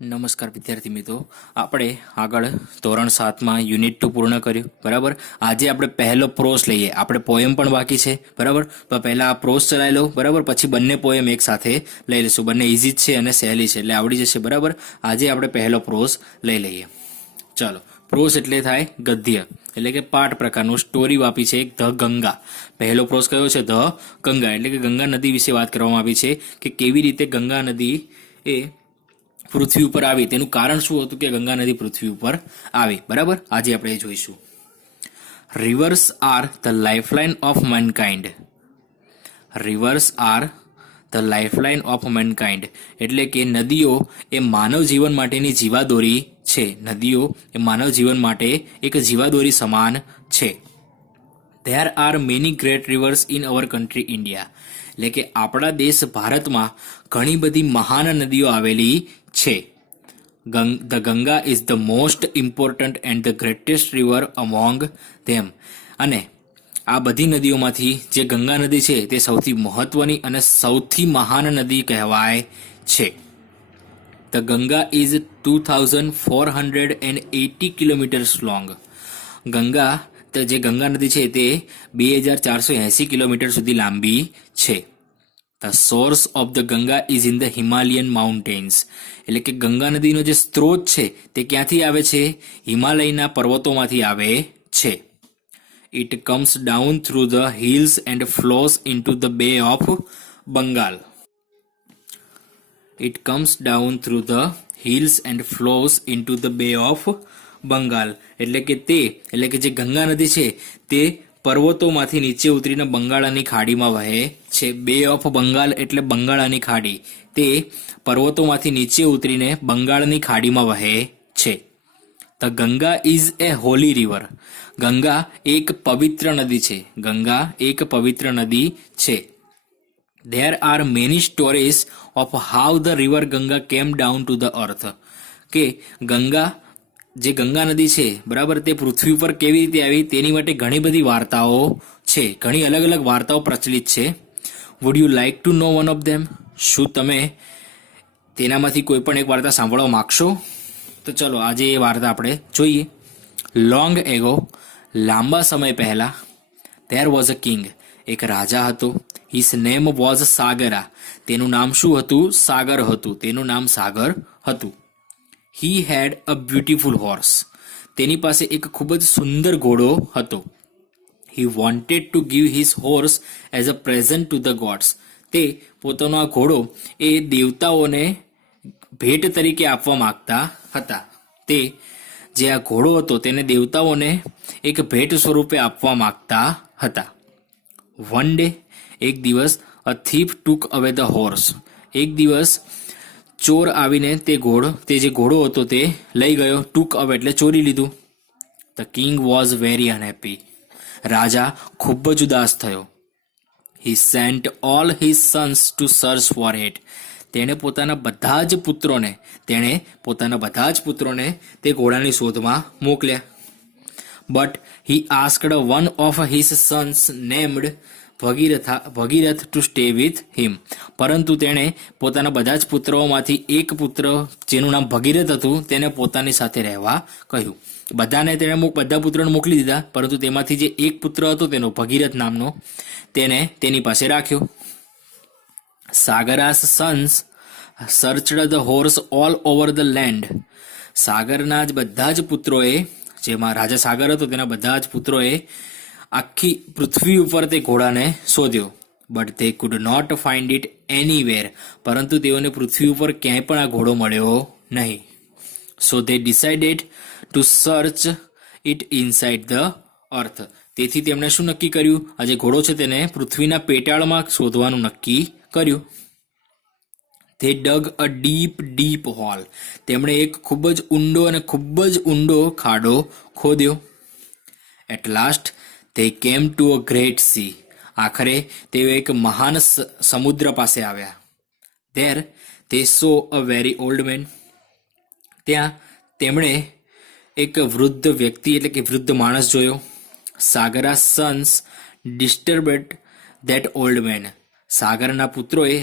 નમસ્કાર વિદ્યાર્થી મિત્રો, આપણે આગળ ધોરણ 7માં યુનિટ 2 પૂર્ણ કર્યું. બરાબર. આજે આપણે પહેલો પ્રોસ લઈએ. આપણે પોએમ પણ બાકી છે. બરાબર. તો પહેલા આ પ્રોસ ચલાવી લો. બરાબર. પછી બંને પોએમ એક સાથે લઈ લઈશું. બંને ઇઝી છે અને સહેલી છે, એટલે આવડી જશે. બરાબર. આજે આપણે પહેલો પ્રોસ લઈ લઈએ. ચાલો. પ્રોસ એટલે થાય ગદ્ય, એટલે કે પાઠ પ્રકારનું. સ્ટોરી આપી છે એક ધ ગંગા. પહેલો પ્રોસ કયો છે? ધ ગંગા, એટલે કે ગંગા નદી વિશે વાત કરવામાં આવી છે કે કેવી રીતે ગંગા નદી એ પૃથ્વી ઉપર આવી, તેનું કારણ શું હતું કે ગંગા નદી પૃથ્વી ઉપર આવી. બરાબર. આજે આપણે એ જોઈશું. Reverse are the lifeline of mankind. Reverse are the lifeline of mankind, એટલે કે નદીઓ એ માનવ જીવન માટેની જીવાદોરી છે. નદીઓ એ માનવ જીવન માટે એક જીવાદોરી સમાન છે. There are many great reverse in our country India, એટલે કે આપણા દેશ ભારતમાં ઘણી બધી મહાન નદીઓ આવેલી છે. The Ganga is the most important and the greatest river among them. અને આ બધી નદીઓમાંથી જે ગંગા નદી છે તે સૌથી મહત્વની અને સૌથી મહાન નદી કહેવાય છે. The Ganga is 2480 kilometres long. Ganga જે ગંગા નદી છે તે 2480 કિલોમીટર સુધી લાંબી છે. The source of the Ganga is in the Himalayan mountains, એટલે કે ગંગા નદીનો જે સ્ત્રોત છે તે ક્યાંથી આવે છે? હિમાલયના પર્વતોમાંથી આવે છે. It comes down through the hills and flows into the bay of Bengal. It comes down through the hills and flows into the bay of Bengal, એટલે કે જે ગંગા નદી છે તે પર્વતોમાંથી નીચે ઉતરીને બંગાળાની ખાડીમાં વહે છે. બે ઓફ બંગાળ એટલે બંગાળાની ખાડી. તે પર્વતોમાંથી નીચે ઉતરીને બંગાળની ખાડીમાં વહે છે. The Ganga is A Holi river. Ganga એક પવિત્ર નદી છે. ગંગા એક પવિત્ર નદી છે. There are many stories of how the river Ganga કેમ ડાઉન ટુ ધ અર્થ, કે જે ગંગા નદી છે, બરાબર, તે પૃથ્વી પર કેવી રીતે આવી તેની માટે ઘણી બધી વાર્તાઓ છે. ઘણી અલગ અલગ વાર્તાઓ પ્રચલિત છે. Would you like to know one of them? શું તમે તેનામાંથી કોઈ પણ એક વાર્તા સાંભળવા માગશો? તો ચલો આજે એ વાર્તા આપણે જોઈએ. લોંગ એગો, લાંબા સમય પહેલા, ધેર વોઝ અ કિંગ, એક રાજા હતો. હિઝ નેમ વોઝ સાગરા, તેનું નામ શું હતું? સાગર હતું. તેનું નામ સાગર હતું. હી હેડ અ બ્યુટીફુલ હોર્સ, તેની પાસે એક ખૂબ જ સુંદર ઘોડો હતો. He wanted to give his horse as a present to the gods, તે પોતાનો આ ઘોડો એ દેવતાઓને ભેટ તરીકે આપવા માંગતા હતા. તે જે આ ઘોડો હતો તેને દેવતાઓને એક ભેટ સ્વરૂપે આપવા માંગતા હતા. વન ડે, એક દિવસ, અ થીફ ટુક અવે ધ હોર્સ, એક દિવસ ચોર આવીને તે જે ઘોડો હતો તે લઈ ગયો. ટુક અવે એટલે ચોરી લીધું. The king was very unhappy, રાજા ખૂબ જ ઉદાસ થયો. He sent all his sons to search for it, તેણે પોતાના બધા જ પુત્રોને તે ઘોડાની શોધમાં મોકલ્યા. But he asked one of his sons named Bhagirath to stay with him, પરંતુ તેણે પોતાના બધા જ પુત્રોમાંથી એક પુત્ર જેનું નામ ભગીરથ હતું તેને પોતાની સાથે રહેવા કહ્યું. બધા પુત્રોને મોકલી દીધા, પરંતુ તેમાંથી જે એક પુત્ર હતો તેનો ભગીરથ નામનો, તેને તેની પાસે રાખ્યો. Sagara's sons searched the horse all over the land, સાગરના જ બધા જ પુત્રોએ, જેમાં રાજા સાગર હતો તેના બધા જ પુત્રોએ આખી પૃથ્વી ઉપર તે ઘોડાને શોધ્યો. But they could not find it anywhere, પરંતુ તેઓને પૃથ્વી ઉપર ક્યાંય પણ આ ઘોડો મળ્યો નહીં. So they decided to search it inside the earth, તેથી તેમણે શું નક્કી કર્યું? આ જે ઘોડો છે તેને પૃથ્વીના પેટાળમાં શોધવાનું નક્કી કર્યું. They dug a deep hole, તેમણે એક ખૂબ જ ઊંડો ખાડો ખોદ્યો. At last they came to a great sea, આખરે તેઓ એક મહાન સમુદ્ર પાસે આવ્યા. There they saw a very old man, ત્યાં તેમણે એક વૃદ્ધ વ્યક્તિ એટલે કે વૃદ્ધ માણસ જોયો. સાગરા Sons disturbed that old man,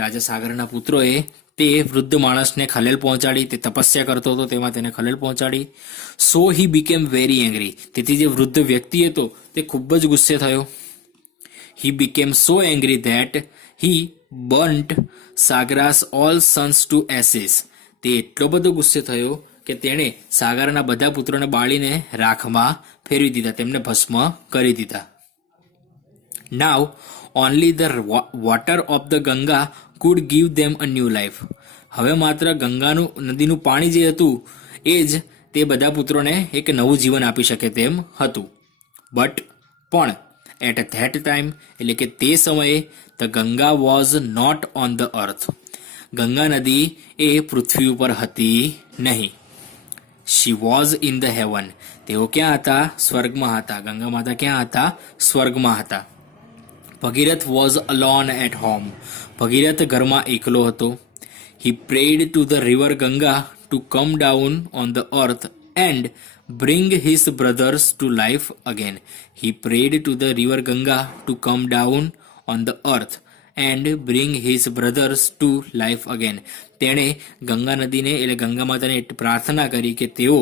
રાજા સાગરના પુત્રોએ તે વૃદ્ધ માણસને ખલેલ પહોંચાડી, તે તપસ્યા કરતો હતો તેમાં તેને ખલેલ પહોંચાડી. સો હી બીકેમ વેરી એંગ્રી, તેથી જે વૃદ્ધ વ્યક્તિ હતો તે ખૂબ જ ગુસ્સે થયો. He became so angry that he burnt Sagara's all sons to ashes, તે એટલો બધો ગુસ્સે થયો કે તેણે સાગરના બધા પુત્રોને બાળીને રાખમાં ફેરવી દીધા, તેમને ભસ્મ કરી દીધા. Now only the water of the Ganga could give them a new life, હવે માત્ર નદીનું પાણી જે હતું એ જ તે બધા પુત્રોને એક નવું જીવન આપી શકે તેમ હતું. પણ એટ ધેટ ટાઈમ, એટલે કે તે સમયે, the Ganga was not on the earth, Ganga નદી એ પૃથ્વી ઉપર હતી નહીં. She was in the heaven, તેઓ ક્યાં હતા? સ્વર્ગમાં હતા. ગંગા માતા ક્યાં હતા? સ્વર્ગમાં હતા. Bhagirath was alone at home, Bhagirath ઘરમાં એકલો હતો. He prayed to the river Ganga to come down on the earth and bring his brothers to life again. He prayed to the river Ganga to come down on the earth and bring his brothers to life again, તેણે ગંગા નદીને એટલે ગંગા માતાને પ્રાર્થના કરી કે તેઓ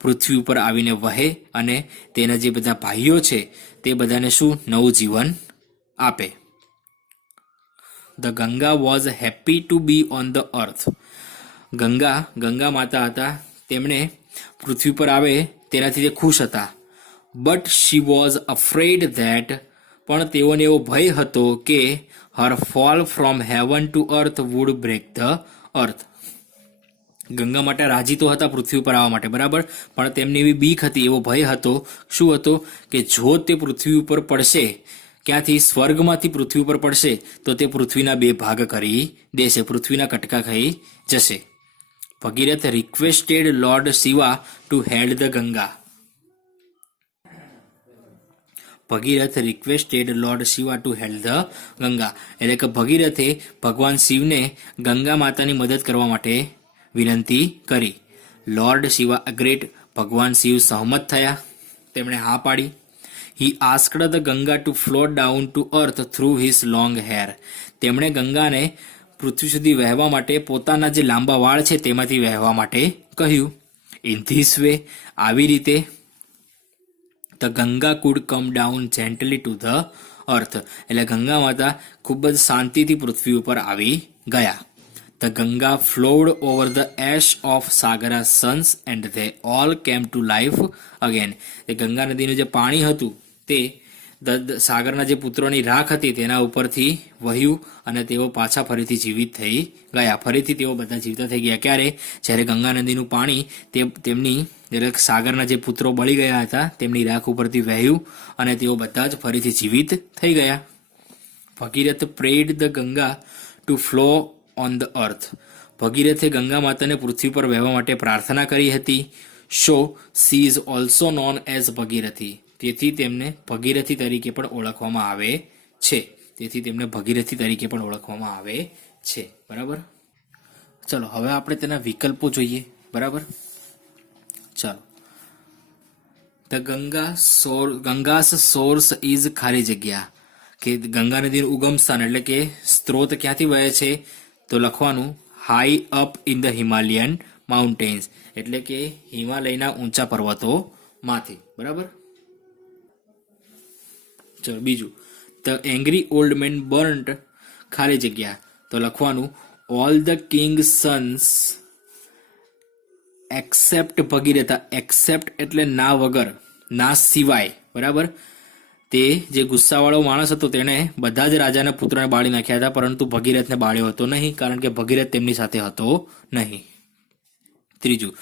પૃથ્વી ઉપર આવીને વહે અને તેના જે બધા ભાઈઓ છે તે બધાને શું? નવું જીવન આપે. The Ganga was happy to B on the earth, Ganga માતા હતા, તેમણે પૃથ્વી પર આવે તેનાથી તે ખુશ હતા. But she was afraid that, પણ તેઓને એવો ભય હતો કે her fall from heaven to earth would break the earth. Ganga માટે રાજી તો હતા પૃથ્વી પર આવવા માટે, બરાબર, પણ તેમને એવી બીક હતી, એવો ભય હતો. શું હતો? કે જો તે પૃથ્વી ઉપર પડશે, ક્યાંથી? સ્વર્ગમાંથી પૃથ્વી ઉપર પડશે તો તે પૃથ્વીના બે ભાગ કરી દેશે, પૃથ્વીના કટકા ખાઈ જશે. Bhagirath requested lord Shiva to held the Ganga, Bhagirath requested lord Shiva to held the Ganga, એટલે કે ભગીરથે ભગવાન શિવને ગંગા માતાની મદદ કરવા માટે વિનંતી કરી. લોર્ડ શિવા અગ્રેડ, ભગવાન શિવ સહમત થયા, તેમણે હા પાડી. He asked the Ganga to flow down to earth through his long hair, તેમણે ગંગાને પૃથ્વી સુધી વહેવા માટે પોતાના જે લાંબા વાળ છે તેમાંથી વહેવા માટે કહ્યું. ઇન ધીસ વે, આવી રીતે, the Ganga could come down gently to the earth, એટલે ગંગા માતા ખૂબ જ શાંતિથી પૃથ્વી ઉપર આવી ગયા. The Ganga flowed over the ash of Sagara sons and they all came to life again, એ ગંગા નદીનું જે પાણી હતું તે સાગરના જે પુત્રોની રાખ હતી તેના ઉપરથી વહ્યું અને તેઓ પાછા ફરીથી જીવિત થઈ ગયા. ફરીથી તેઓ બધા જીવતા થઈ ગયા. ક્યારે? જ્યારે ગંગા નદીનું પાણી તેમની સાગરના જે પુત્રો બળી ગયા હતા તેમની રાખ ઉપરથી વહ્યું અને તેઓ બધા જ ફરીથી જીવિત થઈ ગયા. Bhagirath prayed the Ganga to flow on the earth, ભગીરથે ગંગા માતાને પૃથ્વી પર વહેવા માટે પ્રાર્થના કરી હતી. So she is also known as Bhagirathi, તેથી તેમને ભગીરથી તરીકે પણ ઓળખવામાં આવે છે. બરાબર. ચલો હવે આપણે તેના વિકલ્પો જોઈએ. બરાબર, ચાલો. ધ ગંગાસ સોર્સ ઇઝ ખાલી જગ્યા, કે ગંગા નદીનું ઉગમ સ્થાન એટલે કે સ્ત્રોત ક્યાંથી વહે છે તો લખવાનું high up in the Himalayan mountains, એટલે કે હિમાલયના ઊંચા પર્વતોમાંથી. બરાબર. ચલો બીજું, the angry old man burnt ખાલી જગ્યા તો લખવાનું all the king's sons except Bhagiratha, except એટલે ના વગર, ના સિવાય. બરાબર, તે જે ગુસ્સાવાળો માણસ હતો તેણે બધા જ રાજાના પુત્રને બાળી નાખ્યા હતા, પરંતુ ભગીરથને બાળ્યો હતો નહીં, કારણ કે ભગીરથ તેમની સાથે હતો નહીં. ત્રીજું,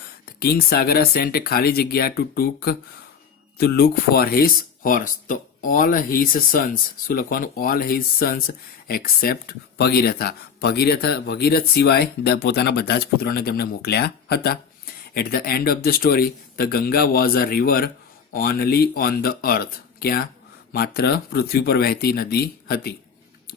કિંગ સાગરા સેન્ટ ખાલી જગ્યા to look for his horse, તો ઓલ હિઝ સન્સ, શું લખવાનું? All his sons except Bhagiratha, Bhagirath સિવાય પોતાના બધા જ પુત્રોને તેમણે મોકલ્યા હતા. At the end of the story, the Ganga was a river only on the earth, ક્યાં? માત્ર પૃથ્વી પર વહેતી નદી હતી.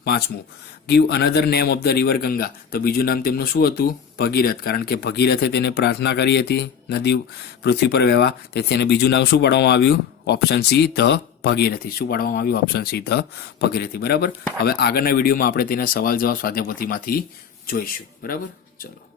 પાંચમું, give another name of the river Ganga, તો બીજું નામ તેમનું શું હતું? ભગીરથ, કારણ કે ભગીરથે તેને પ્રાર્થના કરી હતી નદી પૃથ્વી પર વહેવા, તેથી તેને બીજું નામ શું પાડવામાં આવ્યું? Option C, the Bhagirathi. શું પાડવામાં આવ્યું? Option C, the Bhagirathi. બરાબર. હવે આગળના વિડીયોમાં આપણે તેના સવાલ જવાબ સ્વાધ્યાય પોથીમાંથી જોઈશું. બરાબર. ચલો.